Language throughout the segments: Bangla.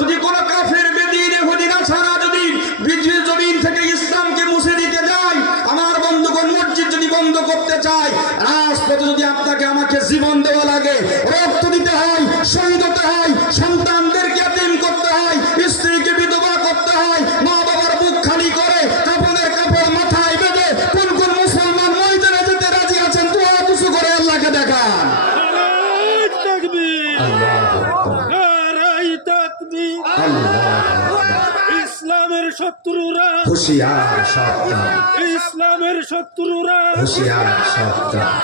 যদি কোন কাফের বেদিন ইহুদি নাসারা যদি পৃথিবীর জমিন থেকে ইসলামকে মুছে দিতে যায়, আমার বন্ধুগণ মসজিদ যদি বন্ধ করতে চায়, রাজপথে যদি আপনাকে আমাকে জীবন দেওয়া লাগে, রক্ত দিতে হয়, শহীদ হতে হয়, সন্তানদেরকে এতিম করতে হয়, স্ত্রীকে বিধবা করতে হয়, মা বাবার বুক খালি করে কাপড়ের কাপড় মাথায় বেঁধে কোন কোন মুসলমান ময়দানে যেতে রাজি আছেন? তো কিছু করে আল্লাহকে দেখান। ইসলামের শত্রুরা হুঁশিয়ার সাবধান, ইসলামের শত্রুরা হুঁশিয়ার সাবধান।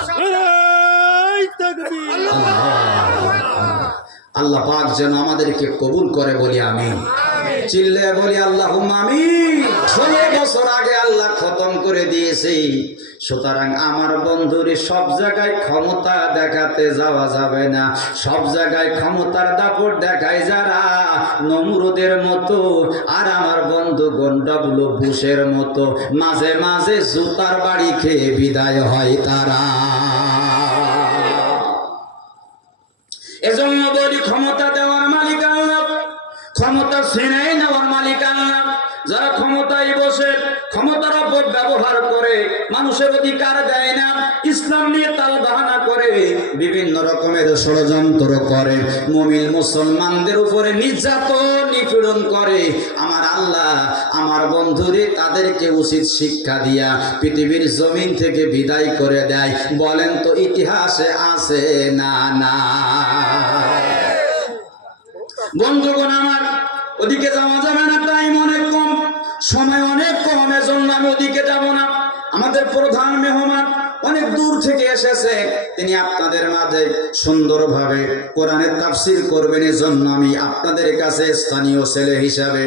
আল্লাহ পাক যেন আমাদেরকে কবুল করে বলি আমিন। চিল্লে বলি আল্লাহুম্মা আমিন। 16 বছর আগে আল্লাহ খতম করে দিয়েছে, সুতরাং আমার বন্ধুরে সব জায়গায় ক্ষমতা দেখাতে যাওয়া যাবে না। সব জায়গায় ক্ষমতার দাপট দেখায় যারা, নমরুদের মতো, আর আমার বন্ধুগণ ডবলু বুশের মতো মাঝে মাঝে জুতার বাড়ি খেয়ে বিদায় হয় তারা। এজন্য বলি ক্ষমতা দেওয়ার মালিক আল্লাহ, ক্ষমতা ছিনিয়ে নেওয়ার মালিক আল্লাহ। যারা ক্ষমতায় বসে ক্ষমতার অপব্যবহার করে, মানুষের অধিকার দেয় না, ইসলাম নিয়ে তালবাহানা করে, বিভিন্ন রকমের ষড়যন্ত্র করে, মুমিন মুসলমানদের উপরে নির্যাতন নিপীড়ন করে, আমার আল্লাহ আমার বন্ধুরে তাদেরকে উচিত শিক্ষা দিয়া পৃথিবীর জমিন থেকে বিদায় করে দেয়। বলেন তো ইতিহাসে আছে না? না। বন্ধুগণ আমার, ওদিকে যাওয়া যাবে না, টাইম অনেক কম, সময় অনেক কম, এজন্য আমি ওদিকে যাব না। আমাদের প্রধান মেহমান অনেক দূর থেকে এসেছে, তিনি আপনাদের মাঝে সুন্দরভাবে কোরআনের তাফসীর করবেন। এজন্য আমি আপনাদের কাছে স্থানীয় ছেলে হিসাবে,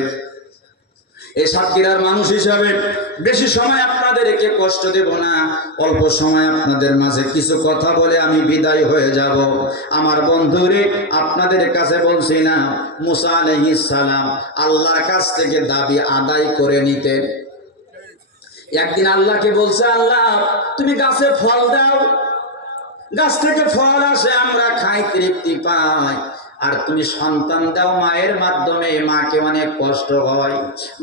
এই সাতক্ষীরার মানুষ হিসাবে বেশি সময় আপনাদেরকে কষ্ট দেব না। অল্প সময় আপনাদের মাঝে কিছু কথা বলে আমি বিদায় হয়ে যাব। আমার বন্ধুরে আপনাদের কাছে বলছি না, মুসা আলাইহিস সালাম আল্লাহর কাছ থেকে দাবি আদায় করে নিতেন। একদিন আল্লাহকে বলছে, আল্লাহ তুমি গাছে ফল দাও, গাছ থেকে ফল আসে, আমরা খাই, তৃপ্তি পাই, আর তুমি সন্তান দাও, মায়ের মাধ্যমে মাকে অনেক কষ্ট হয়,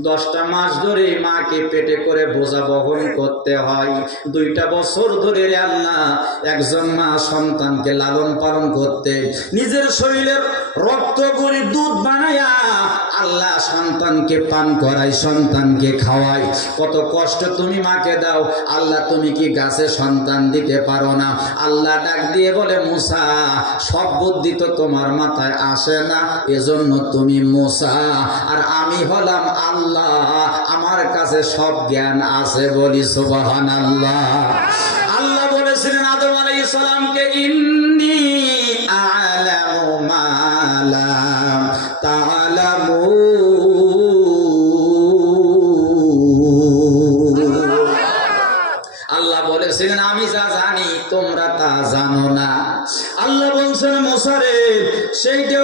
10টা মাস ধরে মাকে পেটে করে বোঝা বহন করতে হয়, 2টা বছর ধরে রে আল্লাহ একজন মা সন্তানকে লালন পালন করতে নিজের শরীরের রক্ত গড়ি দুধ বানায়া আল্লাহ সন্তানকে পান করায়, সন্তানকে খাওয়ায়, কত কষ্ট তুমি মাকে দাও। আল্লাহ তুমি কি গাছে সন্তান দিতে পারো না? আল্লাহ ডাক দিয়ে বলে, মুসা সব বুদ্ধি তো তোমার মাথায় আসে না, এজন্য তুমি মুসা, আর আমি হলাম আল্লাহ, আমার কাছে সব জ্ঞান আছে। বলি সুবহানাল্লাহ। আল্লাহ বলেছিলেন আদম আলাইহিস সালামকে, ইন্নী আ'লামু মা লা তা'লামুন। আল্লাহ বলেছিলেন আমি যা জানি তোমরা তা জানো না। আল্লাহ বলছেন, মুসা রে, সেইটা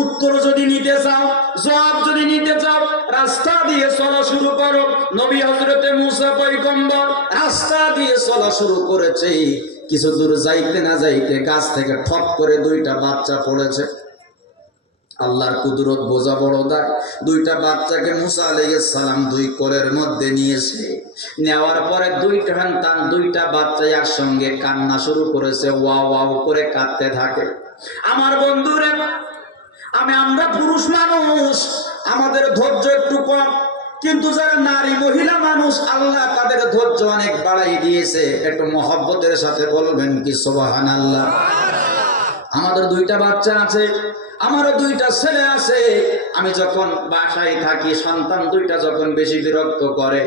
উত্তর যদি নিতে চাও, জবাব যদি নিতে চাও, রাস্তা দিয়ে চলা শুরু করো। নবী হযরতে মুসা পয়গম্বর রাস্তা দিয়ে চলা শুরু করেছে, কিছু দূর যাইতে না যাইতে গাছ থেকে ঠপ করে 2টা বাচ্চা পড়েছে। আল্লাহর কুদরত বোঝা বড় দায়। 2টা বাচ্চাকে মুসা আলাইহিস সালাম 2 কোলের মধ্যে নিয়েছে। নেওয়ার পরে 2টা বাচ্চা একসঙ্গে কান্না শুরু করেছে, ওয়াও ওয়াও করে কাঁদতে থাকে। আমার বন্ধুরা, আমরা পুরুষ মানুষ, আমাদের ধৈর্য একটু কম, কিন্তু যারা নারী মহিলা মানুষ আল্লাহ তাদের ধৈর্য অনেক বাড়াই দিয়েছে। একটু মহব্বতের সাথে বলবেন কি সুবহানাল্লাহ। আমাদের 2টা বাচ্চা আছে, আমারও 2টা ছেলে আছে। আমি যখন বাসায় থাকি, সন্তান 2টা যখন বেশি বিরক্ত করে,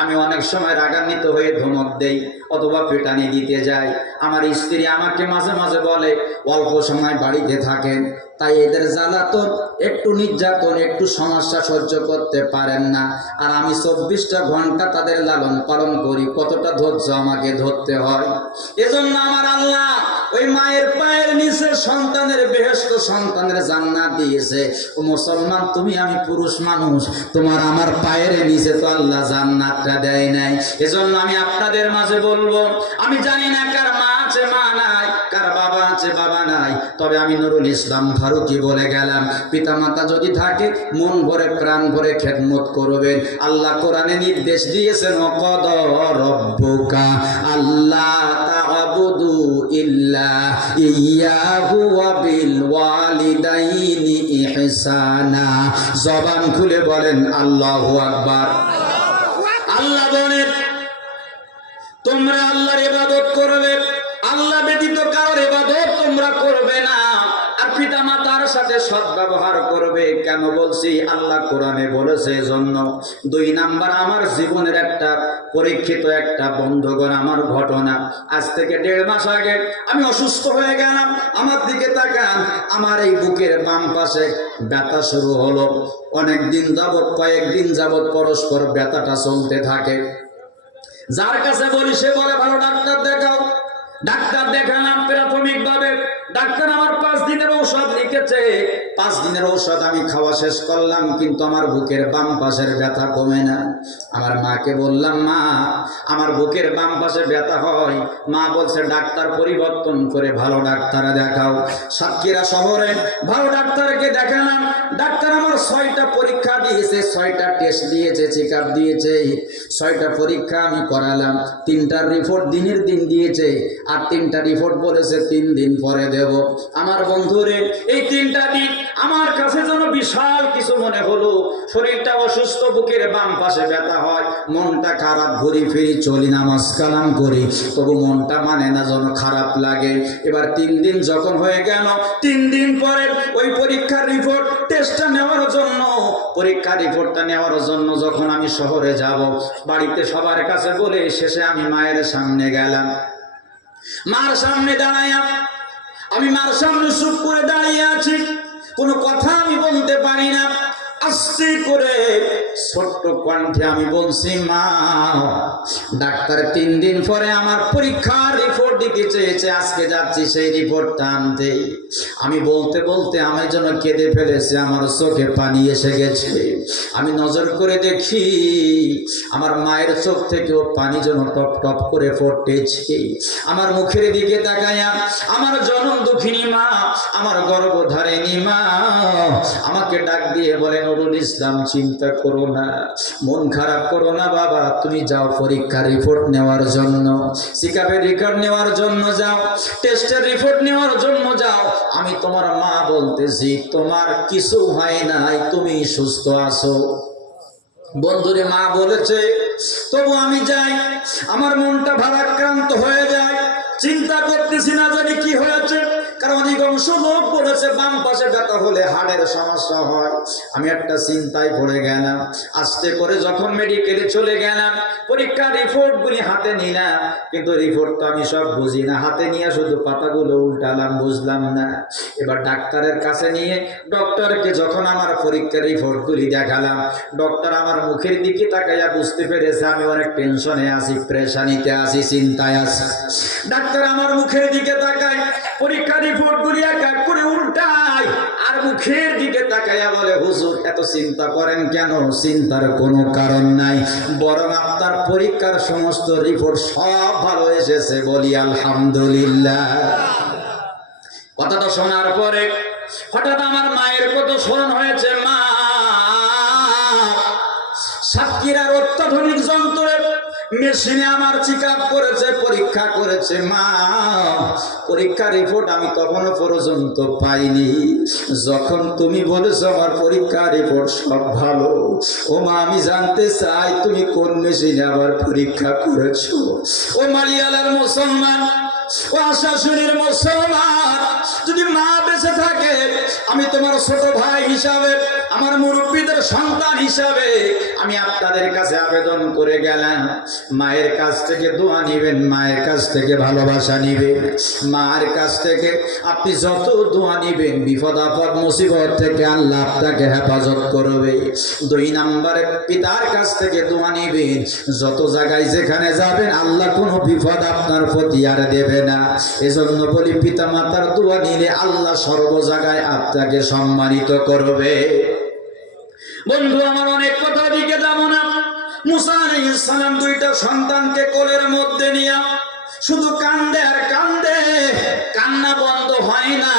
আমি অনেক সময় রাগান্বিত হয়ে ধমক দেই অথবা পেটানি দিতে যাই। আমার স্ত্রী আমাকে মাঝে মাঝে বলে, অল্প সময় বাড়িতে থাকেন, তাই এদের জ্বালাতন, একটু নির্যাতন, একটু সমস্যা সহ্য করতে পারেন না, আর আমি 24টা ঘন্টা তাদের লালন পালন করি, কতটা ধৈর্য আমাকে ধরতে হয়। এজন্য আমার আল্লাহ ওই মায়ের পায়ের নিচে সন্তানের বেহেশত, সন্তানের জান্নাত দিয়েছে। ও মুসলমান, তুমি আমি পুরুষ মানুষ, তোমার আমার পায়ের নিচে তো আল্লাহ জান্নাতটা দেয় নাই। এজন্য আমি আপনাদের মাঝে বলবো, আমি জানি না কার মা আছে মা নাই, কার বাবা আছে বাবা নাই, তবে আমি নুরুল ইসলাম ফারুকী বলে গেলাম, পিতামাতা যদি থাকে মন ভরে প্রাণ ভরে খেদমত করবেন। আল্লাহ কোরআনে নির্দেশ দিয়েছেন, ওয়াকাদা রাব্বুকা আল্লা তা'বুদু ইল্লা ইয়্যাহু ওয়া বিল ওয়ালিদাইনি ইহসানা। জবান খুলে বলেন আল্লাহু আকবার। আল্লাহ বলেন তোমরা আল্লাহর ইবাদত করবে, আল্লাহ ব্যতীত কারোর ইবাদত তোমরা করবে না, আর পিতা মাতার সাথে সদ্ব্যবহার করবে। কেন বলছি? আল্লাহ কোরআনে বলেছে এজন্য। 2 নাম্বার, আমার জীবনের একটা পরীক্ষিত একটা বন্ধুগণ আমার ঘটনা। আজ থেকে 1.5 মাস আগে আমি অসুস্থ হয়ে গেলাম। আমার দিকে তাকান, আমার এই বুকের বাম পাশে ব্যথা শুরু হলো। অনেক দিন যাবত, কয়েকদিন যাবত পরস্পর ব্যথাটা চলতে থাকে। যার কাছে বলি সে বলে ভালো ডাক্তার দেখাও। ডাক্তার দেখালাম প্রাথমিকভাবে, ডাক্তার আমার 5 দিনের ঔষধ লিখেছে। 5 দিনের ঔষধ আমি খাওয়া শেষ করলাম, কিন্তু আমার বুকের বাম পাশের ব্যথা কমে না। আমার মাকে বললাম, মা আমার বুকের বাম পাশে ব্যথা হয়। মা বলছে ডাক্তার পরিবর্তন করে ভালো ডাক্তার দেখাও। সাতক্ষীরা শহরে ভালো ডাক্তারকে দেখালাম। ডাক্তার আমার 6টা পরীক্ষা দিয়েছে, 6টা টেস্ট দিয়েছে, চেক আপ দিয়েছে। 6টা পরীক্ষা আমি করালাম। 3টার রিপোর্ট দিনের দিন দিয়েছে, আর 3টা রিপোর্ট বলেছে 3 দিন পরে দেব। আমার বন্ধুরে এই 3টা দিন আমার কাছে যেন বিশাল কিছু মনে হলো। শরীরটা অসুস্থ, বুকের বাম পাশে ব্যথা হয়, মনটা খারাপ, ঘুরি ফিরি চলি, নামাজ কালাম করি, তবু মনটা মানে না, যেন খারাপ লাগে। এবার 3 দিন যখন হয়ে গেল, 3 দিন পরে ওই পরীক্ষার রিপোর্ট টেস্টটা নেওয়ার জন্য, পরীক্ষার রিপোর্টটা নেওয়ার জন্য যখন আমি শহরে যাব, বাড়িতে সবার কাছে বলে শেষে আমি মায়ের সামনে গেলাম। মার সামনে দাঁড়াইয়া আমি মার সামনে চুপ করে দাঁড়িয়ে আছি, কোনো কথা আমি বলতে পারি না। আস্তে করে ছোট্ট কণ্ঠে আমি বলছি, মা ডাক্তার 3 দিন পরে আমার পরীক্ষার রিপোর্ট দিতে চেয়েছে, আজকে যাচ্ছি সেই রিপোর্টটা আনতে। আমি বলতে বলতে আমি যেন কেঁদে ফেলেছি, আমার চোখে পানি এসে গেছে। আমি নজর করে দেখি আমার মায়ের চোখ থেকেও পানি যেন টপ টপ করে পড়তেছে। আমার মুখের দিকে তাকাইয়া আমার জনম দুঃখিনী মা, আমার গর্ভধারিণী মা আমাকে ডাক দিয়ে বলে, নুরুল ইসলাম চিন্তা করো না, মন খারাপ করো না বাবা, তুমি যাও পরীক্ষার রিপোর্ট নেওয়ার জন্য, চেকআপের রিপোর্ট নেওয়ার জন্য যাও, টেস্টের রিপোর্ট নেওয়ার জন্য যাও। আমি তোমার মা বলতেছি তোমার কিছু হয় নাই, তুমি সুস্থ আছো। বন্ধুরে মা বলেছে, তবু আমি যাই। আমার মনটা ভারাক্রান্ত হয়ে যায়, চিন্তা করতেছি না জানি কি হয়েছে, কারণ অধিকাংশ লোক বলেছে বাম পাশে ব্যথা হলে হাড়ের সমস্যা হয়। আমি একটা চিন্তায় পড়ে গেলাম। আস্তে করে যখন মেডিকেলে চলে গেলাম, পরীক্ষার রিপোর্টগুলি হাতে নিলাম, কিন্তু রিপোর্টটা আমি সব বুঝি না, হাতে নিয়ে শুধু পাতাগুলো উল্টালাম, বুঝলাম না। এবার ডাক্তারের কাছে নিয়ে ডক্টরকে যখন আমার পরীক্ষার রিপোর্টগুলি দেখালাম, ডক্টর আমার মুখের দিকে তাকাইয়া বুঝতে পেরেছে আমি অনেক টেনশনে আছি, প্রেশানিতে আছি, চিন্তায় আছি। ডাক্তার আমার মুখের দিকে তাকায়, পরীক্ষার রিপোর্টগুলি এক এক করে উল্টায়, আর মুখের দিকে তাকাইয়া বলে, হুজুর এত চিন্তা করেন কেন? চিন্তার কোনো কারণ নাই, বরং আপনার পরীক্ষার সমস্ত রিপোর্ট সব ভালো এসেছে, বলি আলহামদুলিল্লাহ। কথাটা শোনার পরে হঠাৎ আমার মায়ের কত স্মরণ হয়েছে। মা সাতক্ষীরার অত্যাধুনিক যন্ত্রের মেশিনে আমার চেকআপ করেছে, পরীক্ষা করেছে। মা পরীক্ষার রিপোর্ট আমি তখনো পর্যন্ত পাইনি, যখন তুমি বলেছো আমার পরীক্ষার রিপোর্ট সব ভালো। ও মা আমি জানতে চাই তুমি কোন মেশিনে আবার পরীক্ষা করেছো? ও মালিয়ালার মুসলমান, ও আশাশুনির মুসলমান, যদি মা বেঁচে থাকে, আমি তোমার ছোট ভাই হিসাবে, আমার মুরব্বীদের সন্তান হিসাবে আমি আপনাদের কাছে আবেদন করে গেলাম, মায়ের কাছ থেকে দোয়া নিবেন, মায়ের কাছ থেকে ভালোবাসা নিবেন। মায়ের কাছ থেকে আপনি যত দোয়া নিবেন, বিপদ আপদ মুসিবত থেকে আল্লাহ আপনাকে হেফাজত করবে। 2 নম্বরে পিতার কাছ থেকে দোয়া নিবেন, যত জায়গায় যেখানে যাবেন আল্লাহ কোনো বিপদ আপনার প্রতি আর দেবে না। এজন্য বলি পিতা মাতার দোয়া নিলে আল্লাহ সর্ব জায়গায় আপনাকে সম্মানিত করবে। বন্ধু আমার অনেক কথা দিকে যাব না। মুসা আলাইহিস সালাম 2টা সন্তানকে কোলের মধ্যে নিয়ে শুধু কান্দে আর কান্দে, কান্না বন্ধ হয় না।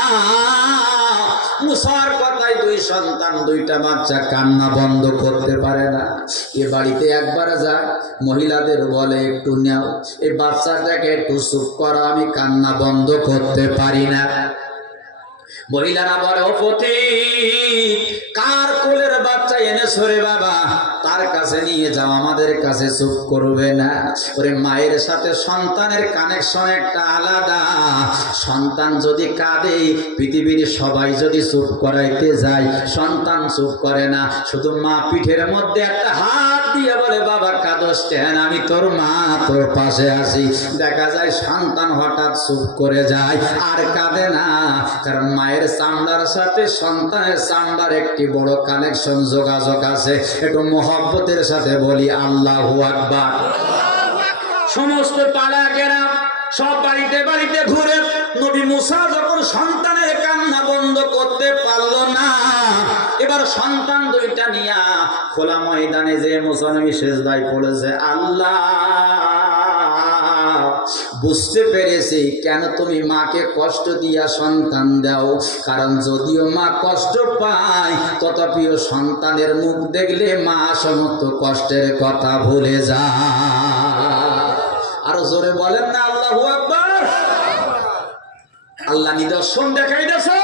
মুসার কথায় দুই সন্তান, দুইটা বাচ্চা কান্না বন্ধ করতে পারে না। এ বাড়িতে একবার যায়, মহিলাদের বলে একটু নাও, এই বাচ্চাটাকে একটু চুপ করো, আমি কান্না বন্ধ করতে পারি না। মহিলারা বলে, ও পতি, কার কোলের বাচ্চা এনেছো রে বাবা, তার কাছে নিয়ে যাও, আমাদের কাছে চুপ করবে না। ওরে মায়ের সাথে সন্তানের কানেকশন একটা আলাদা। সন্তান যদি কাঁদে, পৃথিবীর সবাই যদি চুপ করাইতে যায়, সন্তান চুপ করে না। শুধু মা পিঠের মধ্যে একটা হাত দিয়ে বলে, বাবা কাঁদোস কেন, আমি তোর মা, তোর পাশে আছি। দেখা যায় সন্তান হঠাৎ চুপ করে যায় আর কাঁদে না, কারণ মায়ের চামড়ার সাথে সন্তানের চামড়ার একটি বড় কানেকশন, যোগাযোগ আছে। একটু মোহব্বতের সাথে বলি আল্লাহু আকবার। সমস্ত পাড়া গ্রাম সব বাড়িতে বাড়িতে ঘুরে নবী মুসা যখন সন্তানের কান্না বন্ধ করতে পারলো না, এবার সন্তান দুইটা নিয়ে খোলা ময়দানে যে মুসা নবী সেজদায় পড়েছে। আল্লাহ, বুঝতে পেরেছি কেন তুমি মাকে কষ্ট দিয়া সন্তান দাও, কারণ যদিও মা কষ্ট পায়, তথাপিও সন্তানের মুখ দেখলে মা সমস্ত কষ্টের কথা ভুলে যায়। আরো জোরে বলেন না আল্লাহু আকবার। আল্লাহ নিদর্শন দেখাইতেছে।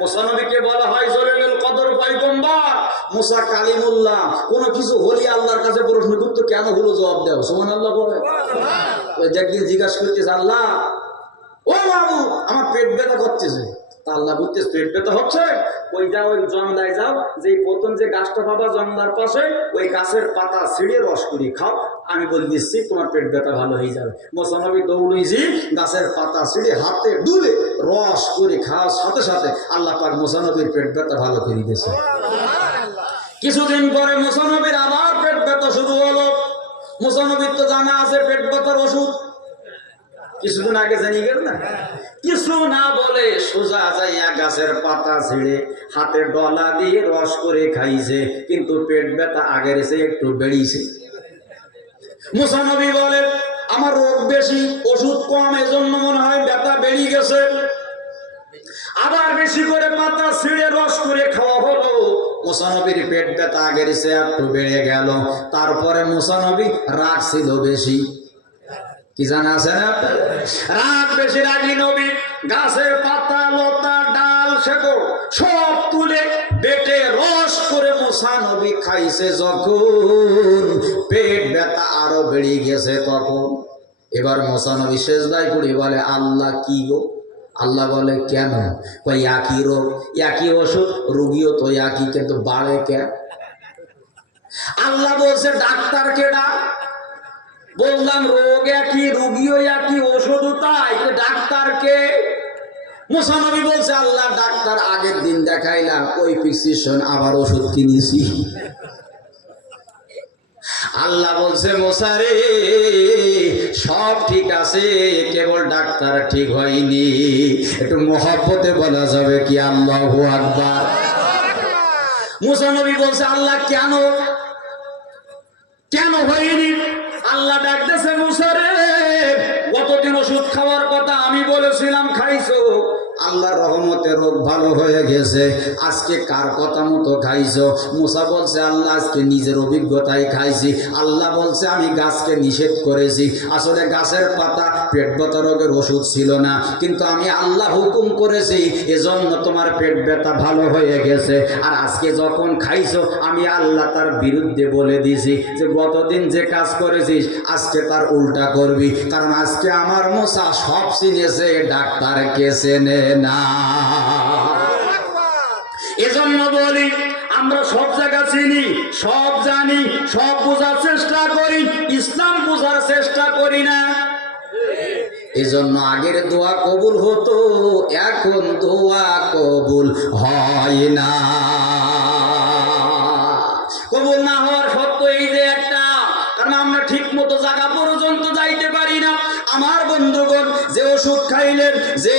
মুসা নবীকে বলা হয় জলিলুল কদর পয়গম্বর, মুসা কালিমুল্লাহ। কোন কিছু হলি আল্লাহর কাছে প্রশ্ন করতে কেন হলো জবাব দাও, সুবহানাল্লাহ বলে। ওই একদিন জিজ্ঞাসা করতেছে, আল্লাহ ও বাবু আমার পেট ব্যথা করতেছে। তা আল্লাহ বলতে, পেট ব্যথা হচ্ছে, ওই যাও, ওই জঙ্গলায় যাও, যে প্রথম যে গাছটা পাবা জঙ্গলার পাশে, ওই গাছের পাতা ছিঁড়ে রস করে খাও, আমি বলে দিচ্ছি তোমার পেট ব্যথা ভালো হয়ে যাবে। মুসা নবী দৌড়েছি, গাছের পাতা ছিঁড়ে হাতে ডুলে রস করে খাওয়ার সাথে সাথে আল্লাহ পাক মুসা নবীর পেট ব্যথা ভালো করে দিয়েছে। কিছুদিন পরে মুসা নবীর আবার পেট ব্যথা শুরু হলো। মুসা নবীর তো জানা আছে পেট ব্যথার ওষুধ, কিছুদিন আগে জানিয়ে গেল না। কিছু না বলে সোজা যাইয়া গাছের পাতা ছিঁড়ে হাতে ডলা দিয়ে রস করে খাইছে, কিন্তু পেট ব্যথা আগের এসে একটু বেড়েছে। মুসা নবী বলে, আমার রোগ বেশি, ওষুধ কম, এজন্য মনে হয় ব্যথা বেড়ে গেছে। আবার বেশি করে পাতা ছিঁড়ে রস করে খাওয়া হলো, মুসা নবীর পেট ব্যথা আগের এসে একটু বেড়ে গেল। তারপরে মুসা নবী রাগ ছিল বেশি, কি জানা আছে না, রাগ বেশি। রাগী নবী গাছের পাতা লতা ডাল শেকড় সব তুলে বেটে রস করে মুসা নবী খাইছে। যখন পেট ব্যথা আরো বেড়ে গেছে, তখন এবার মুসা নবী সেজদায় পড়ে বলে, আল্লাহ কি গো? আল্লাহ বলে, কেন? কই একই রোগ, একই ওষুধ, রুগীও তো একই, কিন্তু বাড়ে কেন? আল্লাহ বলছে ডাক্তারকে ডাক। বললাম রোগ একই, রুগীও একই, ওষুধও তাই, ডাক্তারকে? মুসা নবী বলছে, আল্লাহ ডাক্তার আগের দিন দেখাইলাম, ওই প্রেসক্রিপশন আবার ওষুধ কিনেছি। আল্লাহ বলছে, মুসা রে, সব ঠিক আছে, কেবল ডাক্তার ঠিক হয়নি। একটু মহব্বতে বলা যাবে কি আল্লাহু আকবার। মুসা নবী বলছে, আল্লাহ কেন, কেন হয়নি? আল্লাহ ডাকতেছে, মুসা রে, গতদিন ওষুধ খাওয়ার কথা আমি বলেছিলাম, খাইছো, আল্লাহর রহমতে রোগ ভালো হয়ে গেছে। আজকে কার কথা মতো খাইছো? মুসা বলছে, আল্লাহ আজকে নিজের অভিজ্ঞতায় খাইছি। আল্লাহ বলছে, আমি গাছকে নিষেধ করেছি। আসলে গাছের পাতা পেট ব্যথা রোগের ওষুধ ছিল না, কিন্তু আমি আল্লাহ হুকুম করেছি, এজন্য তোমার পেট ব্যথা ভালো হয়ে গেছে। আর আজকে যখন খাইছো, আমি আল্লাহ তার বিরুদ্ধে বলে দিয়েছি যে গতদিন যে কাজ করেছিস আজকে তার উল্টা করবি, কারণ আজকে আমার মুসা সব চিনেছে, ডাক্তারকে চেনে না। এজন্য বলি, আমরা সব জায়গা চিনি, সব জানি, সব বোঝার চেষ্টা করি, ইসলাম বোঝার চেষ্টা করি না। এজন্য আগের দোয়া কবুল হতো, এখন দোয়া কবুল হয় না। কবুল না হওয়ার সত্য এই যে একটা, কারণ আমরা ঠিক মতো জায়গা পর্যন্ত যাইতে পারি না। আমার বন্ধুগণ, যে ওষুধ খাইলেন, যে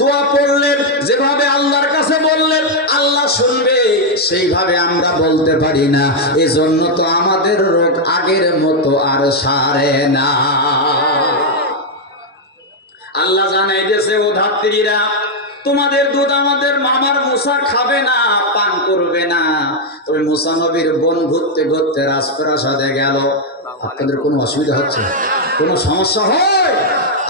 দোয়া পড়লেন, যেভাবে আল্লাহর কাছে বললেন আল্লাহ শুনবে, সেইভাবে আমরা বলতে পারি না। এজন্য তো আমাদের রোগ আগের মতো আর সারে না। আল্লাহ জানাই দিয়েছে ও ধাত্রীরা, তোমাদের দুধ আমাদের মামার মুসা খাবে না, পান করবে না। তবে মুসা নবীর বোন ঘুরতে ঘুরতে রাজপ্রাসাদে গেল। আপনাদের কোনো অসুবিধা হচ্ছে, কোনো সমস্যা হয়?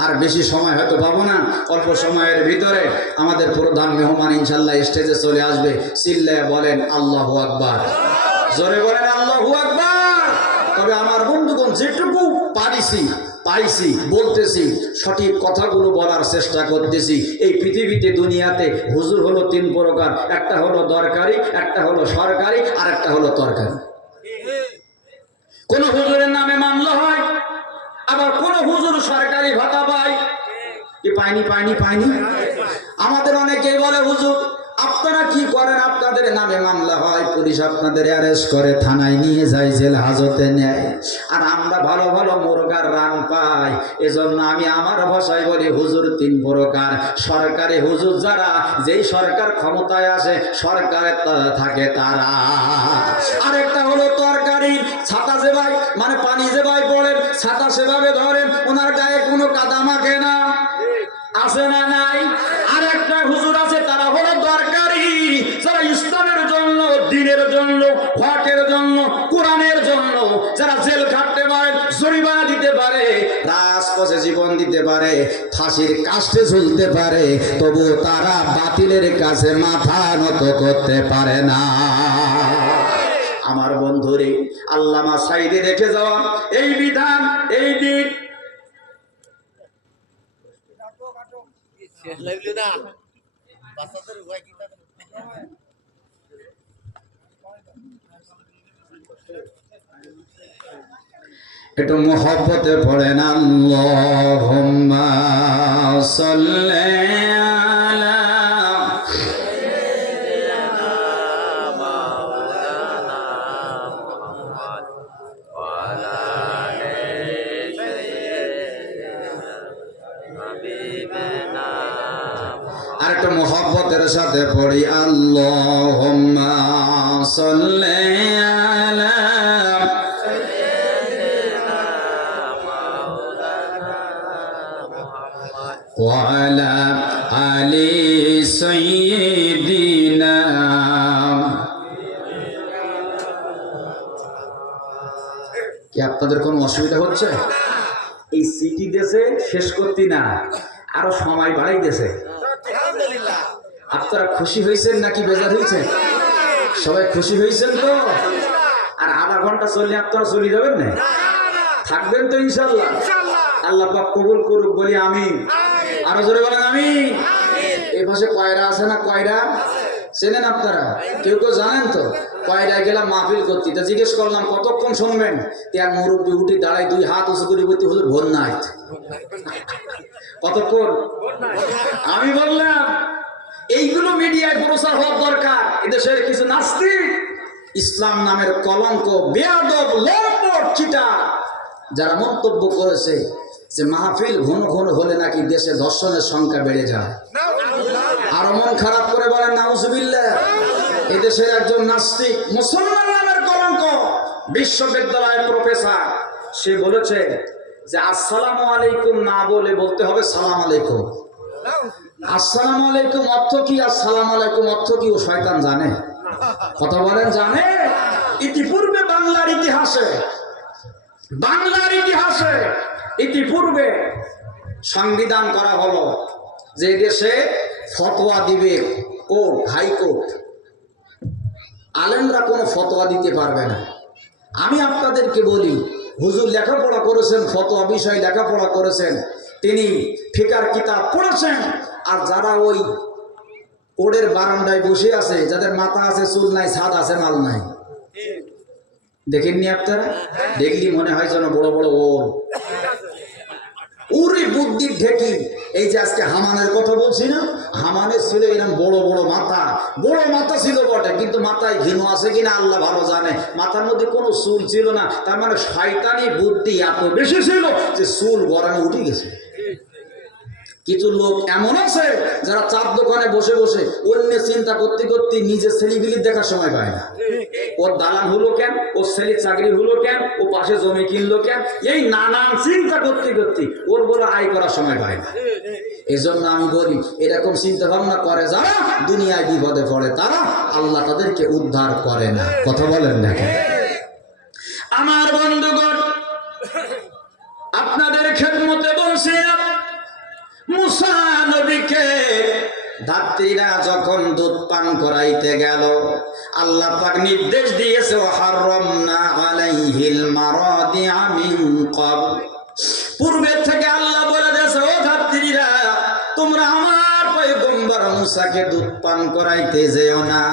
আর বেশি সময় হয়তো পাবো না, অল্প সময়ের ভিতরে আমাদের প্রধান মেহমান ইনশাল্লাহ স্টেজে চলে আসবে। চিল্লায় বলেন আল্লাহু আকবার, জোরে বলেন আল্লাহু আকবার। তবে আমার বন্ধুগণ, যেটুকু পাইছি বলতেছি, সঠিক কথাগুলো বলার চেষ্টা করতেছি। এই পৃথিবীতে দুনিয়াতে হুজুর হলো তিন প্রকার, একটা হলো দরকারি, একটা হলো সরকারি, আর একটা হলো তরকারি। কোন হুজুরের নামে মামলা হয়, আবার কোন হুজুর সরকারি ভাতা পায়। কি পায়নি? আমাদের অনেকেই বলে হুজুর আপনারা কি করেন, আপনাদের নামে মামলা হয়, পুলিশ আপনাদের অ্যারেস্ট করে থানায় নিয়ে যায়, জেল হাজতে নেয়, আর আমরা ভালো ভালো মুরগার রান পাই। এজন্য আমি আমার ভাষায় বলি হুজুর তিন প্রকার। সরকারি হুজুর যারা, যেই সরকার ক্ষমতায় আসে সরকারে থাকে তারা। আরেকটা হলো তরকারি, ছাতা যে ভাই মানে পানি যে ভাই পড়েন, ছাতা সেভাবে ধরেন, ওনার গায়ে কোনো কাদা মাখে না, আছে না নাই? আর একটা হুজুর আছে, তারা হলো দরকারি, যারা ইসলামের জন্য, দ্বীনের জন্য, হকের জন্য, কোরআনের জন্য যারা জেল খাটতে পারে, জরিমানা দিতে পারে, রাজপথে জীবন দিতে পারে, ফাঁসির কাস্টে ঝুলতে পারে, তবু তারা বাতিলের কাছে মাথা নত করতে পারে না। আমার বন্ধুরে, আল্লামা সাইদি রেখে যাওয়া এই বিধান, এই দিন একটু মোহব্বতে পড়েন আল্লাহুম্মা সাল্লি আলা আর একটু মোহব্বতের সাথে পড়ি আল্লাহুম্মা সাল্লি আলা ওয়া আলা আলি সাইয়্যিদিনা। কি আপনাদের কোনো অসুবিধা হচ্ছে? এই সিটি দেশে শেষ করতে না, আরো সময় বাড়াই দেশে। আপনারা খুশি হয়েছেন নাকি বেজার হয়েছেন? সবাই খুশি হয়েছেন তো? আর আধা ঘন্টা চললে আপনারা চলে যাবেন না, থাকবেন তো ইনশাল্লাহ? আল্লাহ পাক কবুল করুক বলি আমিন। আরো জোরে বলেন আমিন। এই পাশে কয়রা আছে না, কয়রা চেনেন আপনারা? কেউ কেউ জানেন তো? কয়রায় গেলাম মাহফিল করতে, তা জিজ্ঞেস করলাম কতক্ষণ শুনবেন? এক মুরব্বী উঠে দাঁড়ায়, দুই হাত উঁচু করে বলতে, হুজুর ভোর নাই। কতক্ষণ? আমি বললাম এইগুলো মিডিয়ায় প্রচার হওয়ার দরকার। এদেশের কিছু নাস্তিক, ইসলাম নামের কলঙ্ক, বেয়াদব, লম্পট, চিটার, যারা মন্তব্য করেছে যে মাহফিল ঘন ঘন হলে নাকি দেশে ধর্ষণের সংখ্যা বেড়ে যায়। আরো মন খারাপ করে বলেন নাউজুবিল্লাহ। এদেশের একজন নাস্তিক, মুসলমান নামের কলঙ্ক, বিশ্ববিদ্যালয়ের প্রফেসর, সে বলেছে যে আসসালামু আলাইকুম না বলে বলতে হবে সালাম আলাইকুম। আসসালামু আলাইকুম অর্থ কি, আসসালামু আলাইকুম অর্থ কি ও শয়তান জানে? কথা বলেন জানে? ইতিপূর্বে বাংলার ইতিহাসে ইতিপূর্বে সংবিধান করা হলো যে দেশে ফতোয়া দিবে কোর্ট, হাইকোর্ট, আলেমরা কোনো ফতোয়া দিতে পারবে না। আমি আপনাদেরকে বলি, হুজুর লেখাপড়া করেছেন, ফতোয়া বিষয় লেখাপড়া করেছেন, তিনি ফিকার কিতাব পড়েছেন, আর যারা ওই কোর্টের বারান্দায় বসে আছে, যাদের মাথা আছে চুল নাই, ছাদ আছে মাল নাই, দেখেননি আপনারা? দেখলি মনে হয় যেন বড় বড় উরি বুদ্ধির ঢেকি। এই যে আজকে হামানের কথা বলছি না, হামানের ছিল এরকম বড় বড় মাথা ছিল বটে, কিন্তু মাথায় ঘিনু আছে কিনা আল্লাহ ভালো জানে। মাথার মধ্যে কোনো চুল ছিল না, তার মানে শয়তানি বুদ্ধি এত বেশি ছিল যে চুল গরমে উঠে গেছে। কিছু লোক এমন আছে যারা চার দোকানে বসে বসে অন্য চিন্তা করতে করতে নিজের ছেলেগুলির দেখার সময় পায় না। ওর দালান হলো কেন, ওর ছেলের চাকরি হলো কেন, ও পাশে জমি কিনলো কেন, এই নানান চিন্তা করতে করতে ওর বড় আয় করার সময় পায় না। এই জন্য আমি বলি, এরকম চিন্তা ভাবনা করে যারা দুনিয়ায় বিপদে পড়ে তারা আল্লাহ তাদেরকে উদ্ধার করে না। কথা বলেন দেখেন আমার বন্ধুগণ, আপনাদের খেদমতে বলছি, মুসা নবীকে ধাত্রীরা যখন দুধ পান করাইতে গেল, আল্লাহ পাক নির্দেশ দিয়েছে, হারামনা আলাইহিল মারাদিআ মিন ক্বাবল, পূর্বে থেকে আল্লাহ বলে দিয়েছে, ও ধাত্রীরা তোমরা আমার পয়গম্বর মুসাকে দুধ পান করাইতে যেও না।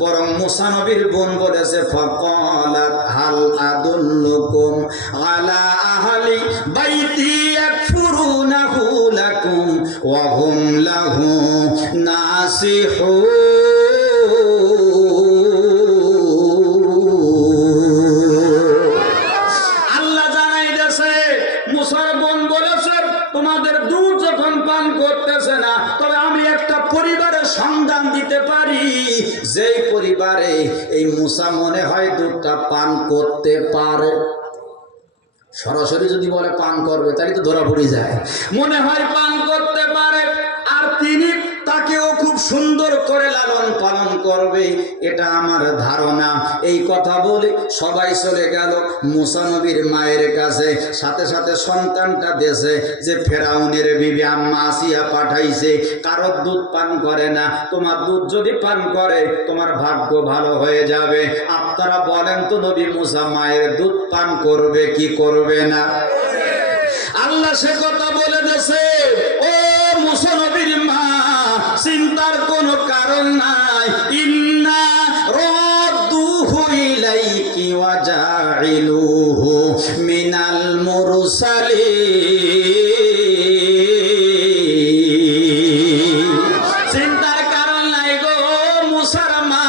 বরং মুসা নবীর বোন বলেছে, ফাকালাত হাল আদুল্লুকুম আলা আহলি বাইতি ইয়াকফুরুনাহু লাকুম ওয়া হুম লাহু নাসিহুন। আল্লাহ জানাই দিয়েছে, মুসার বোন বলেছে, তোমাদের দুধ যখন পান করতেছে না, তবে আমি একটা পরিবারের সন্ধান দিতে পারি, যেই পরিবারে এই মুসা মনে হয় দুধটা পান করতে পারে। সরাসরি যদি বলে পান করবে তাই তো ধরা পড়ে যায়, মনে হয় পান করতে পারে, আর তিনি তাকেও খুব সুন্দর করে লালন পালন করবে, এটা আমার ধারণা। এই কথা বলে সবাই চলে গেল মুসা নবীর মায়ের কাছে। সাথে সাথে সন্তানটা দেশে যে ফেরাউনের বিবি আম্মা আসিয়া পাঠাইছে, কারোর দুধ পান করে না, তোমার দুধ যদি পান করে তোমার ভাগ্য ভালো হয়ে যাবে। আপনারা বলেন তো, নবী মুসা মায়ের দুধ পান করবে কি করবে না? আল্লাহ সে কথা বলে দিয়েছে, ও মুসা নবীর মা, চিন্তার কোনো কারণ নাই। ইন্না রাদ্দুহু ইলাইকি ওয়া জাইলুহু মিনাল মুরসালিন। চিন্তার কারণ নাই গো মুসার মা,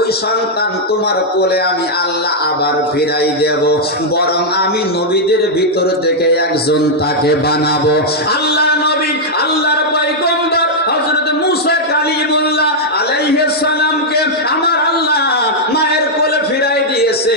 ওই সন্তান তোমার কোলে আমি আল্লাহ আবার ফিরাই দেব, বরং আমি নবীদের ভিতর থেকে একজন তাকে বানাবো। আল্লাহ নবী, আল্লাহর পয়গম্বর হযরত মুসা কালিমুল্লাহ আলাইহিস সালামকে আমার আল্লাহ মায়ের কোলে ফিরাই দিয়েছে।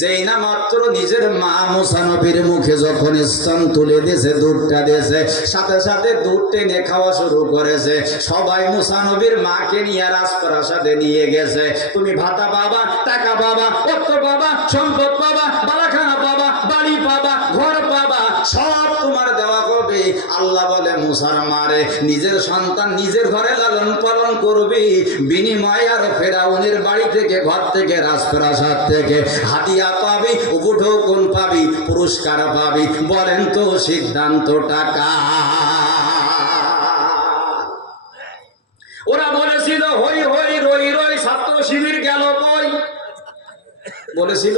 যেই না মাত্র নিজের মা মুসা নবীর মুখে যখন স্তন তুলে দিয়েছে, দুধটা দিয়েছে, সাথে সাথে দুধ টেনে খাওয়া শুরু করেছে। সবাই মুসা নবীর মাকে নিয়ে রাজপ্রাসাদে নিয়ে গেছে। তুমি ভাতা পাবা, টাকা পাবা, অর্থ পাবা, সম্পদ পাবা, বালাখানা পাবা, বাড়ি পাবা, ঘর পাবা, সব তোমার দেওয়া হবে। আল্লাহ বলে, মুসার মারে নিজের সন্তান নিজের ঘরে লালন পালন করবি, বিনিময়ে আর ফেরাউনের বাড়ি থেকে, ঘর থেকে, রাজপ্রাসাদ থেকে হাদিয়া পাবি, উপঢৌকন পাবি, পুরস্কার পাবি। বলেন তো সিদ্ধান্তটা কার? ওরা বলেছিল হই হই রই রই, ছাত্র শিবির গেল কই? বলেছিল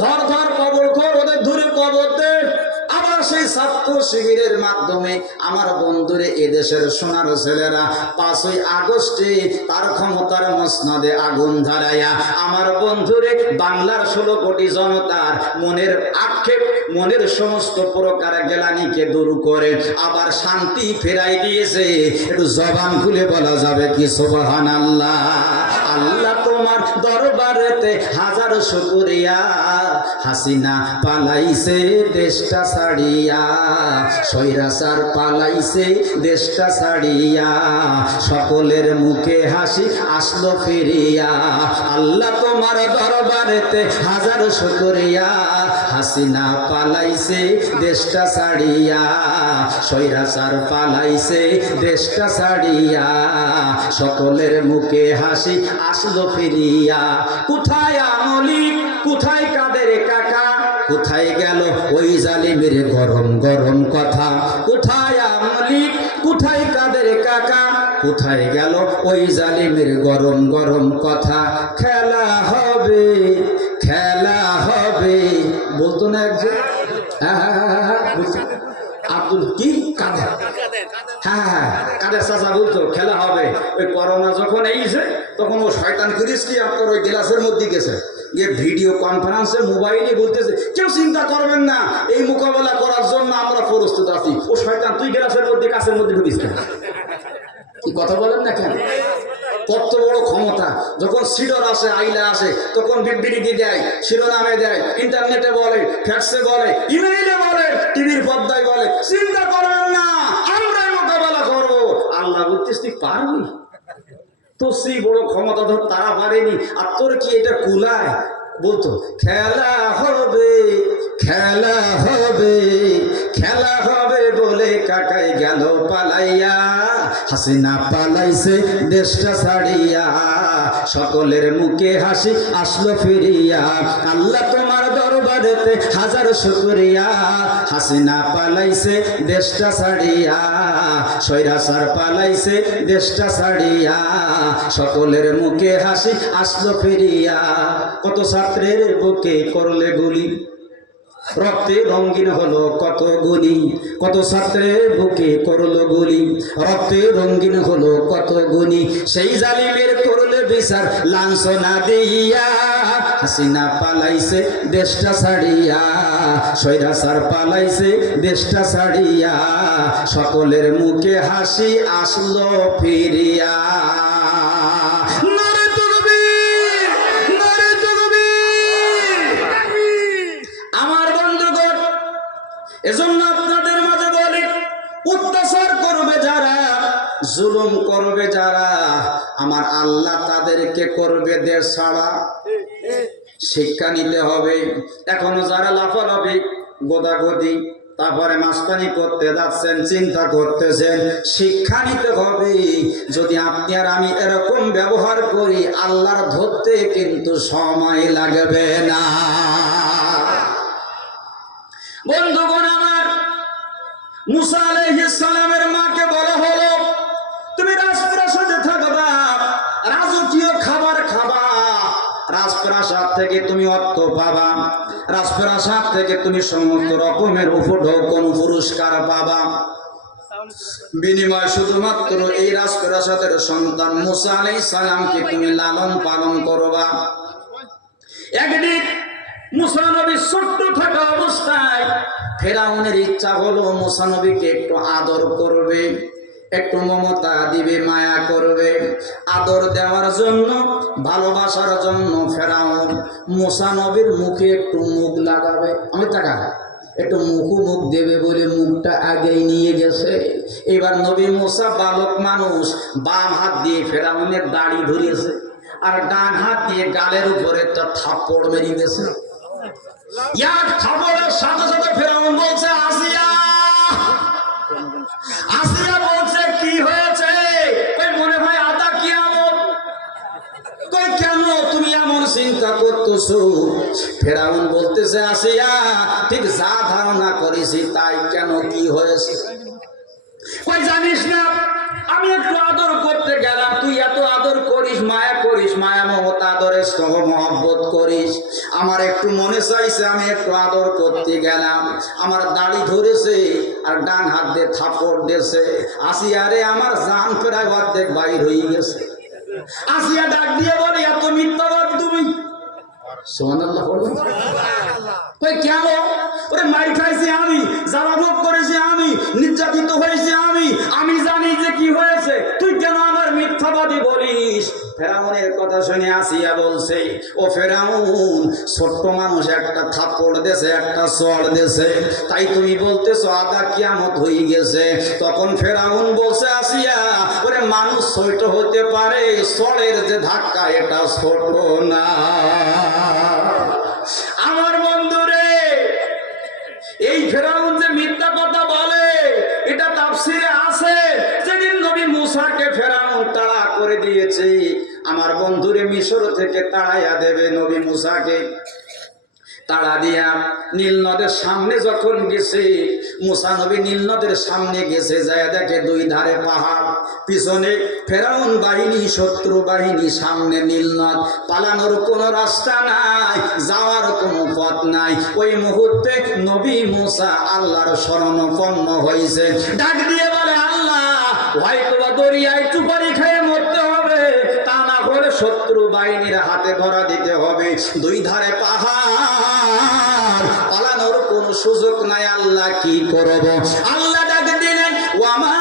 ধর ধর কবর কর, ওদের ধরে কবর দে। আবার সেই ছাত্র শিবিরের মাধ্যমে আমার বন্ধুরে এদেশের সোনার ছেলেরা 5ই আগস্টে তার ক্ষমতার মসনদে আগুন ধরাইয়া আমার বন্ধুরে বাংলার 16 কোটি জনতার মনের আক্ষেপ, মনের সমস্ত প্রকার গ্লানিকে দূর করে আবার শান্তি ফেরাই দিয়েছে। একটু জবান খুলে বলা যাবে কি সুবহানাল্লাহ? আল্লাহ তোমার দরবারেতে হাজার শুকরিয়া, হাসিনা পালাইছে দেশটা ছাড়িয়া, স্বৈরাচার পালাইছে দেশটা ছাড়িয়া, সকলের মুখে হাসি আসলো ফিরিয়া। আল্লাহ তোমার দরবারেতে হাজার শুকরিয়া, হাসিনা পালাইছে দেশটা ছাড়িয়া, স্বৈরাচার পালাইছে দেশটা ছাড়িয়া, সকলের মুখে হাসি আসলো ফিরিয়া। কোথায় আমলি, কোথায় কাদের কাকা, কোথায় গেল ওই জালিমের গরম গরম কথা? কোথায় আমলি, কোথায় কাদের কাকা, কোথায় গেল ওই জালিমের গরম গরম কথা? খেলা হবে, খেলা হবে, বলতো না একজন? হ্যাঁ, আব্দুল কি কাদের হ্যাঁ হ্যাঁ, কাদের চাচা বলতো খেলা হবে। ওই করোনা যখন এইছে তখন ও শয়তান করিস কি আপনার ওই গ্লাসের মধ্যে গেছে, গিয়ে ভিডিও কনফারেন্সে মোবাইলে বলতেছে কেউ চিন্তা করবেন না, এই মোকাবেলা করার জন্য আমরা প্রস্তুত আছি। ও শয়তান, তুই গ্লাসের মধ্যে কাছের মধ্যে ঢুকিস কেন? কি কথা বলেন না কেন? কত বড় ক্ষমতা! যখন সিডর আসে, আইলা আসে, তখন বিবৃতি দেয়, শিরোনামে দেয়, ইন্টারনেটে বলে, ফ্যাক্সে বলে, ইমেইলে বলে, টিভির পর্দায় বলে, চিন্তা করবেন না, আমরাই মোকাবেলা করবো। আল্লাহ বলছিস তুই পারবি? তো সেই বড় ক্ষমতা ধর তারা পারেনি, আর তোর কি এটা কুলায়? বলতো খেলা হবে, খেলা হবে, খেলা হবে বলে কাকাই গেল পালাইয়া, হাসিনা পালাইছে দেশটা ছাড়িয়া, সকলের মুখে হাসি আসলো ফিরিয়া, আল্লাহ তোমার দরবারেতে হাজার শুকরিয়া, হাসিনা পালাইছে দেশটা ছাড়িয়া, স্বৈরাচার পালাইছে দেশটা ছাড়িয়া, সকলের মুখে হাসি আসলো ফিরিয়া। কত ছাত্রের বুকে করলে গুলি, রক্তে রঙিন হলো কত গুলি, কত ছাত্রের বুকে করলো গুলি, রক্তে রঙিন হলো কত গুলি, সেই জালিমের করলে বিচার লাঞ্ছনা দিয়া, হাসিনা পালাইছে দেশটা ছাড়িয়া, স্বৈরাচার পালাইছে দেশটা ছাড়িয়া, সকলের মুখে হাসি আসলো ফিরিয়া। এজন্য আপনাদের মাঝে বলি, অত্যাচার করবে যারা, জুলুম করবে যারা, আমার আল্লাহ তাদেরকে করবে দেশ ছাড়া। শিক্ষা নিতে হবে। এখনো যারা লাফালাফি, গোদাগদি, তারপরে মাস্তানি করতে যাচ্ছেন, চিন্তা করতেছেন, শিক্ষা নিতে হবে। যদি আপনি আর আমি এরকম ব্যবহার করি, আল্লাহর ধরতে কিন্তু সময় লাগবে না। বন্ধুগণ আমার, মুসা আলাইহিস সালামের মাকে বলা হলো তুমি রাজপ্রাসাদে থাকবা, রাজকীয় খাবার খাবা, রাজপ্রাসাদ থেকে তুমি অর্থ পাবা, রাজপ্রাসাদ থেকে তুমি সমস্ত রকমের উপঢৌকন পুরস্কার পাবা। বিনিময় শুধুমাত্র এই রাজপ্রাসাদের সন্তান মুসা আলাইহিস সালামকে তুমি লালন পালন করবা। একদিন মুসা নবী ছোট্ট থাকা অবস্থায় ফেরাউনের ইচ্ছা হলো মুসা নবীকে একটু আদর করবে, একটু মমতা দিবে, মায়া করবে। আদর দেওয়ার জন্য, ভালোবাসার জন্য ফেরাউন মুসা নবীর মুখে একটু মুখ লাগাবে, আমি টাকা একটু মুখ দেবে বলে মুখটা আগেই নিয়ে গেছে। এবার নবী মুসা বালক মানুষ, বাম হাত দিয়ে ফেরাউনের দাড়ি ধরিয়েছে, আর ডান হাত দিয়ে গালের উপরে একটা থাপ্পড় মেরে দিয়েছে। এক থাপ্পড়ের সাথে সাথে ফেরাউন বলছে আসিয়া, আসিয়া বলছে কি হয়েছে? কই মনে হয় আদা কিয়ামত। কই কেন তুমি এমন চিন্তা করতেছো? ফেরাউন বলতেছে আসিয়া ঠিক যা ধারণা করেছি তাই। কেন, কি হয়েছে? কই জানিস না, আমি একটু আদর করতে গেলাম, তুই এত আদর করিস, মায়া করিস, মায়া মমতা আদরের স্নেহ মহব্বত করিস, আমার একটু মনে চাইছে আমি একটু আদর করতে গেলাম, আমার দাড়ি ধরেছে আর ডান হাত দিয়ে থাপ্পড় দিয়েছে। আসিয়া রে, আমার জান প্রায় অর্ধেক বাইর হয়ে গেছে। আসিয়া ডাক দিয়ে বলে এত মিথ্যাবাদ তুমি? সুবহানাল্লাহ বলুন। কই কেন? ওরে মার খাইছি আমি, জ্বালা ভোগ করেছি আমি, নির্যাতিত হয়েছি আমি, আমি জানি যে কি হয়েছে, তুই কেন আমার মিথ্যাবাদী বলিস? ফেরাউনের কথা শুনে আসিয়া বলছে ও ফেরাউন, ছোট্ট মানুষ একটা থাপ্পড় দেছে, একটা চড় দেছে, তাই তুমি বলতেছো আদা কিয়ামত হয়ে গেছে। তখন ফেরাউন বলছে আসিয়া, ওরে মানুষ ছোট হতে পারে, চড়ের যে ধাক্কা এটা ছোট না। আমার বন্ধুরে, এই ফেরাউন যে মিথ্যা কথা বলে এটা তাফসীরে আছে। যেদিন নবী মুসাকে ফেরাউন তাড়া করে দিয়েছে, আমার বন্ধুরে মিশর থেকে তাড়াইয়া দেবে নবী মুসাকে, তাড়া দিয়া নীল নদের সামনে যখন গেছে, মুসা নবী নীল নদের সামনে গেছে, যায় দেখে দুই ধারে পাহাড়, পিছনে ফেরাউন বাহিনী, শত্রু বাহিনী, সামনে নীল নদ, পালানোর কোনো রাস্তা নাই, যাওয়ার কোনো পথ নাই। ওই মুহূর্তে নবী মুসা আল্লাহর শরণাপন্ন হয়েছে, ডাক দিয়ে বলে আল্লাহ হয়তো বা দরিয়ায় চুপারি খেয়ে মরতে হবে, তা না হলে শত্রু বাহিনীর হাতে ধরা দিতে হবে। দুই ধারে পাহাড়, পালানোর কোনো সুযোগ নাই। আল্লাহ কি করব? আল্লাহ ডাক দিলেন, ওয়ামা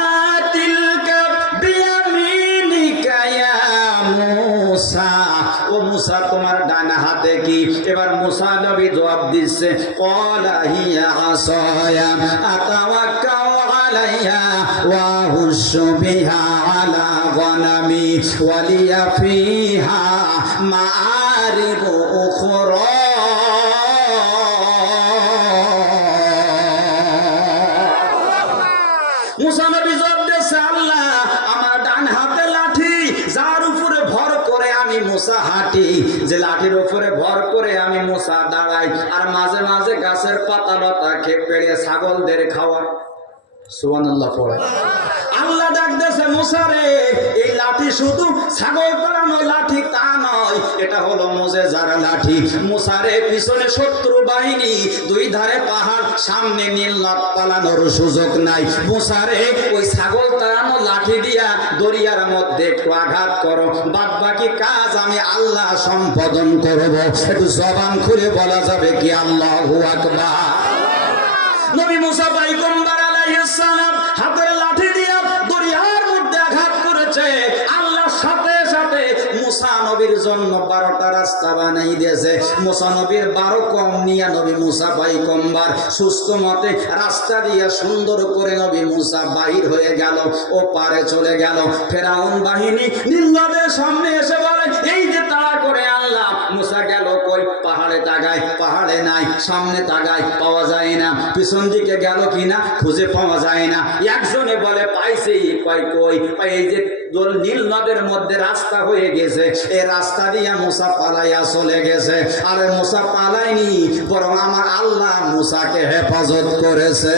তিলকা বিয়ামিনিকা ইয়া মূসা। ও মূসা, তোমার ডান হাতে কি? এবার মূসা নবী জবাব দিচ্ছে, ক্বালা হিয়া আসায়া আতাওয়াক্কাউ আলাইহা ওয়া হুশু বিহা আলা গনামি ওয়া লিয়া ফিহা মাআরিবু উখরা। মূসা নবী জবাব দিচ্ছে, আল্লাহ, আমার ডান হাতে লাঠি, যার উপরে ভর করে আমি মূসা হাঁটি, যে লাঠির উপরে ভর করে আমি মূসা দাঁড়াই, আর মাঝে মাঝে গাছের পাতা লতা খেয়ে পেড়ে ছাগলদের খাওয়াই। সুবহানাল্লাহ পড়ে। আল্লাহ ডাক দেশে, মূসা রে, এই লাঠি শুধু ছাগল পড়ানো লাঠি তা নয়, এটা হলো মুজেজার লাঠি। মূসা রে, পিছনে শত্রু বাহিনী, দুই ধারে পাহাড়, সামনে নীল নদ, পালানোর সুযোগ নাই। মূসা রে, ওই ছাগল তাড়ানো লাঠি দিয়া দরিয়ার মধ্যে একটু আঘাত করো, বাদ বাকি কাজ আমি আল্লাহ সম্পাদন করব। একটু জবান খুলে বলা যাবে কি আল্লাহু আকবার? নবী মূসা পয়গম্বর আলাইহিস সালাম হাতের লাঠি দিয়া দরিয়ার মধ্যে আঘাত করেছে। আল্লাহ সাথে সাথে মূসা নবীর জন্য 12টা রাস্তা বানাই দিয়েছে। মূসা নবীর 12 কম নিয়ে নবী মূসা পয়গম্বর সুস্থ মতে রাস্তা দিয়া সুন্দর করে নবী মূসা বাহির হয়ে গেল, ও পারে চলে গেল। ফেরাউন বাহিনী নীল নদের সামনে এসে বলে, এই যে তাড়া করে আনলাম, মূসা গেল কই? পাহাড়ে তাকায়, পাহাড়ে নাই। সামনে তাকায়, পাওয়া যায় না। পিছন দিকে গেল কিনা খুঁজে পাওয়া যায় না। একজনে বলে পাইছি, কই কই? এই যে নীল নদের মধ্যে রাস্তা হয়ে গেছে, এই রাস্তা দিয়ে মূসা পালাইয়া চলে গেছে। আরে মূসা পালায়নি, বরং আমার আল্লাহ মূসাকে হেফাজত করেছে।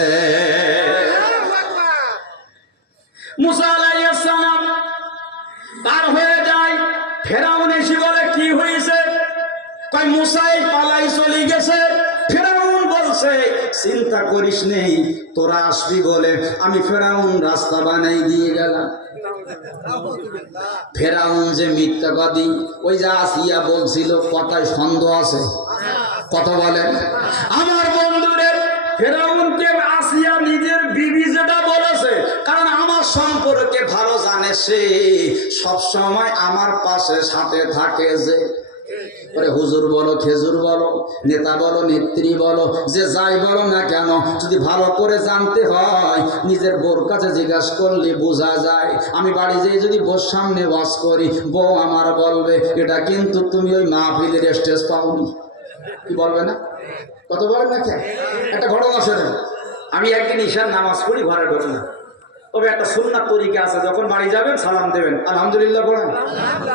মূসা আলাইহিস সালাম পার হয়ে যায়। ফেরাউন এসে বলে, কি হয়েছে? কই মূসাই পালাই চলে গেছে। ফেরাউন বলছে, চিন্তা করিস নেই, তোরা আসবি বলে আমি ফেরাউন রাস্তা বানাই দিয়ে গেলাম। ফেরাউন যে মিথ্যাবাদী, ওই যে আসিয়া বলছিল, কথায় সন্দেহ আছে, কথা বলেন আমার বন্ধুদের। ফেরাউনকে আসিয়া নিজের বিবি যেটা বলেছে, কারণ আমার সম্পর্কে ভালো জানে, সে সব সময় আমার পাশে সাথে থাকে। যে হুজুর বলো, খেজুর বলো, নেতা বলো, নেত্রী বলো, যে যাই বলো না কেন, যদি ভালো করে জানতে হয় নিজের বউর কাছে জিজ্ঞাসা করলে বোঝা যায়। আমি বাড়ি যেয়ে যদি বউর সামনে ওয়াজ করি, বউ আমার বলবে, এটা কিন্তু তুমি ওই মাহফিলের স্টেজ পাওনি। কি বলবে না? কত বলেন না কেন? একটা ঘটনা শোনেন। আমি একদিন ঈশার নামাজ পড়ি, ঘরের ঘটনা। তবে একটা সুন্নাত তরিকা আছে, যখন বাড়ি যাবেন সালাম দেবেন, আলহামদুলিল্লাহ বলেন।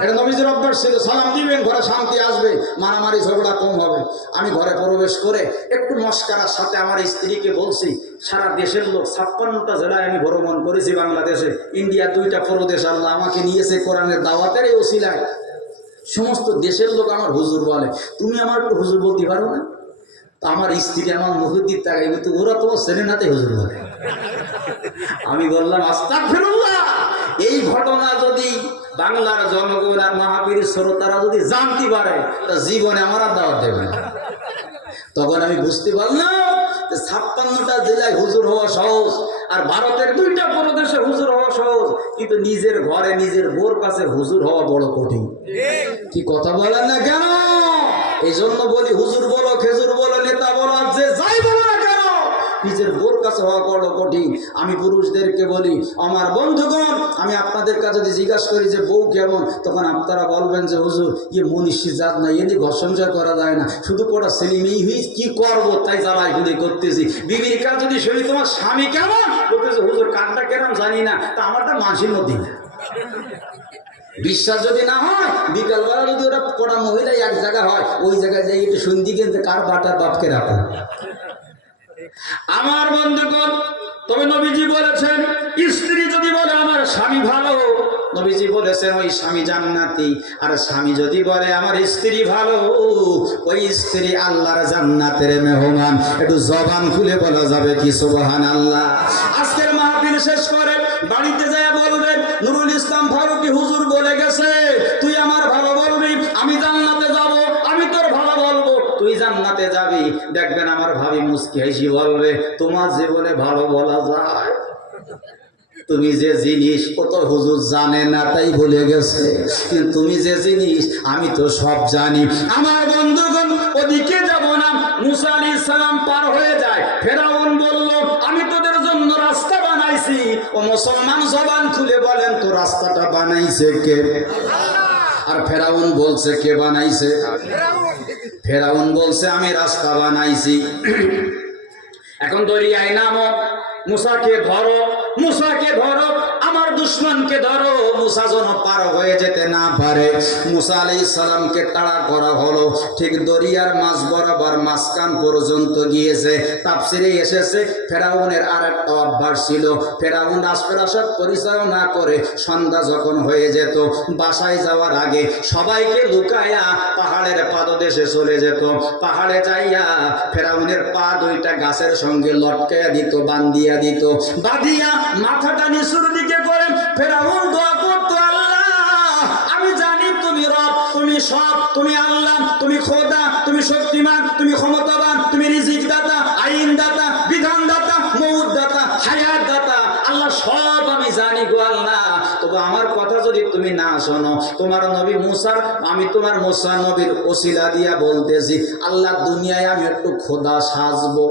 এটা নবীজির অভ্যাস ছিল, সালাম দিবেন, ঘরে শান্তি আসবে, মারামারি ঝগড়া কম হবে। আমি ঘরে প্রবেশ করে একটু মস্কারার সাথে আমার স্ত্রীকে বলছি, সারা দেশের লোক, 56টা জেলায় আমি ভ্রমণ করেছি বাংলাদেশে, ইন্ডিয়া 2টা প্রদেশ আল্লাহ আমাকে নিয়েছে কোরআনের দাওয়াতের এই ওসিলায়। সমস্ত দেশের লোক আমার হুজুর বলে, তুমি আমার একটু হুজুর বলতে পারো না? তো আমার স্ত্রী আমার মুখের দিক তাকাই, কিন্তু ওরা তো সেরেনাতে হুজুর বলে। আমি বললাম, আস্তাগফিরুল্লাহ। এই ঘটনা যদি বাংলার জনগণ আর মাহফিল শ্রোতারা যদি জানতে পারে, তা জীবনে আমার আর দাওয়াত দেবে না। তখন আমি বুঝতে পারলাম যে 56টা জেলায় হুজুর হওয়া সহজ, আর ভারতের 2টা প্রদেশে হুজুর হওয়া সহজ, কিন্তু নিজের ঘরে নিজের বোর কাছে হুজুর হওয়া বড় কঠিন। কি কথা বলেন না কেন? এই জন্য বলি, হুজুর বলো, খেজুর বলো, নেতা বলো, আর যে যাই বলো না কেন, নিজের বোর কাছে হওয়া বড় কঠিন। আমি পুরুষদেরকে বলি, আমার বন্ধুগণ, আমি আপনাদের কাছে যদি জিজ্ঞাসা করি যে বউ কেমন, তখন আপনারা বলবেন যে হুজুর, ইয়ে মনীষী জাত না, এনে ঘর সংসার করা যায় না, শুধু কটা ছেলে মেয়ে হই, কি করবো তাই জ্বালাই গুলি করতেছি। বিবির কাজ যদি শুনি, তোমার স্বামী কেমন, বলতেছে হুজুর কানটা কেমন জানি না, তা আমারটা মানসির মধ্যে না। বিশ্বাস যদি না হয়, বিকালবেলা যদি ওরা কটা মহিলা এক জায়গায় হয়, ওই জায়গায় যাই একটু শুনতে কিন্তু কার বাটার বাপকে রাখো। আমার বন্ধুগণ, তবে নবীজি বলেছেন, স্ত্রী যদি বলে আমার স্বামী ভালো, নবীজি বলেছেন ওই স্বামী জান্নাতি। আর স্বামী যদি বলে আমার স্ত্রী ভালো, ওই স্ত্রী আল্লাহর জান্নাতের মেহমান। একটু জবান খুলে বলা যাবে কি সুবহানাল্লাহ? আজকের মাহফিল শেষ করে বাড়িতে যায় বল নুরুল ইসলাম ফারুকী হুজুর বলে গেছে, তুই আমার ভালো বলবি আমি জান্নাতে যাব, আমি তোর ভালো বলবো তুই জান্নাতে যাবি। দেখবেন আমার ভাবি মুস্কি হাসি বলবে, তোমার জীবনে ভালো বলা যায়? তুমি যে জিনিস কত হুজুর জানে না তাই ভুলে গেছে, কিন্তু তুমি যে জিনিস আমি তো সব জানি। আমার বন্ধুগণ, ওদিকে যাব না। মুসা আলাইহিস সালাম পার হয়ে যায়। ফেরাউন বলল, আমি তোদের জন্য রাস্তা বানাইছি। ও মুসলমান, জবান খুলে বলেন তো রাস্তাটা বানাইছে কে? আর ফেরাউন বলছে কে বানাইছে? ফেরাউন বলছে আমি রাস্তা বানাইছি। এখন দরিয়ায় নামো, মুসাকে ধরো, মুসাকে ধরো, আমার দুশমনকে ধরো, মুসা যেন পার হয়ে যেতে না পারে। মুসা আলাইহিস সালামকে তাড়া করা হলো, ঠিক দরিয়ার মাঝ বরাবর মাঝখান পর্যন্ত গিয়েছে। তাফসিরে এসেছে ফেরাউনের আরেকটা অভ্যাস ছিল, ফেরাউন রাজপ্রাসাদ পরিচয় না করে সন্ধ্যা যখন হয়ে যেত, বাসায় যাওয়ার আগে সবাইকে লুকায়া পাহাড়ের পাদদেশে চলে যেত। পাহাড়ে যাইয়া ফেরাউনের পা দুইটা গাছের সঙ্গে লটকাইয়া দিত, বান্ধিয়া দিত, বাঁধিয়া মাথাটা নিচুর দিকে করে ফেরাউন দোয়া করতো, আল্লাহ আমি জানি তুমি রব, তুমি সব, তুমি আল্লাহ, তুমি খোদা, তুমি শক্তিমান, তুমি ক্ষমতাবান, তুমি রিজিক দাতা, আইন দাতা, বিধান দাতা, মউত দাতা, হায়াত দাতা, আল্লাহ সব আমি জানি গো আল্লাহ। তবে আমার কথা যদি তুমি না শোনো, তোমার নবী মুসার, আমি তোমার মুসা নবীর ওসিলা দিয়া বলতেছি, আল্লাহ দুনিয়ায় আমি একটু খোদা সাজবো।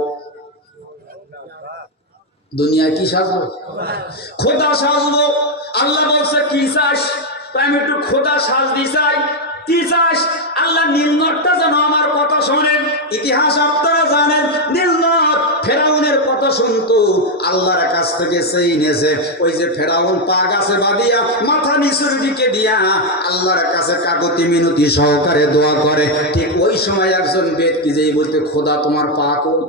দুনিয়ায় কি সাজবো? খোদা সাজবো। আল্লাহ বলছে কি চাস? আমি একটু খোদা সাজতে চাই। কি চাস? আল্লাহ নীলনদটা যেন আমার কথা শোনেন। ইতিহাস আপনারা জানেন, নীলনদ ফেরাউনের কথা শুনতো, আল্লাহর কাছ থেকে সেই নেছে। ওই যে ফেরাউন পা গাছে বাঁধিয়া মাথা নিচুর দিকে দিয়া আল্লাহর কাছে কাকতি মিনতি সহকারে দোয়া করে, ঠিক ওই সময় একজন ব্যক্তি যেই বলতে, খোদা তোমার পা কই?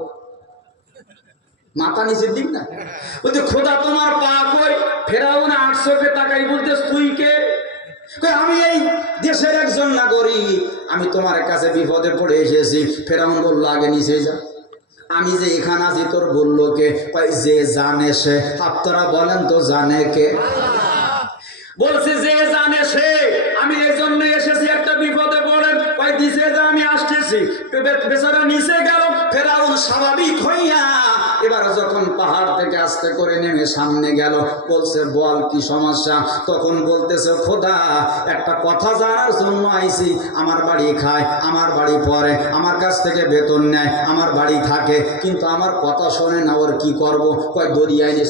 মাথা নিচের দিক না, বলতে খোদা তোমার পা কই? ফেরাউন আট চোখে তাকাই বলতে, তুই কে? আমি এই দেশের একজন নাগরিক, আমি তোমার কাছে বিপদে পড়ে এসেছি। ফেরাউন বললো, আগে নিচে যা। আমি যে এখানে আছি তোর বললো কে? যে জানে সে। আপনারা বলেন তো জানে কে? বলছে যে জানে সে। আমি এই জন্য এসেছি, একটা বিপদে পড়ে দিছে যে আমি আসতেছি। বেচারা নিচে গেল। ফেরাউন স্বাভাবিক হইয়া এবার যখন পাহাড় থেকে আস্তে করে নেমে সামনে গেল, বলছে বল কি সমস্যা? তখন বলতেছে, খোদা একটা কথা জানার জন্য আইছি। আমার বাড়ি খায়, আমার বাড়ি পরে, আমার কাছ থেকে বেতন নেয়, আমার বাড়ি থাকে, কিন্তু আমার কথা শোনে না, ওর কি করবো? দরিয়ায় নিয়ে